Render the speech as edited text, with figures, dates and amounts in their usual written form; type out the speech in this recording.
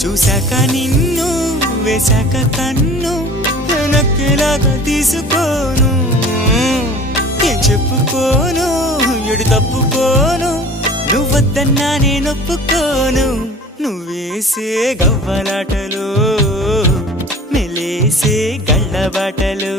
చూశాక నిన్ను వేశాక కన్ను నక్కేలాగా తీసుకోను ఏం చెప్పుకోను ఎడు తప్పుకోను నువ్వొద్దన్నా నేనొప్పుకోను నువ్వేసే గవ్వలాటలు మెలేసే గళ్ళబాటలు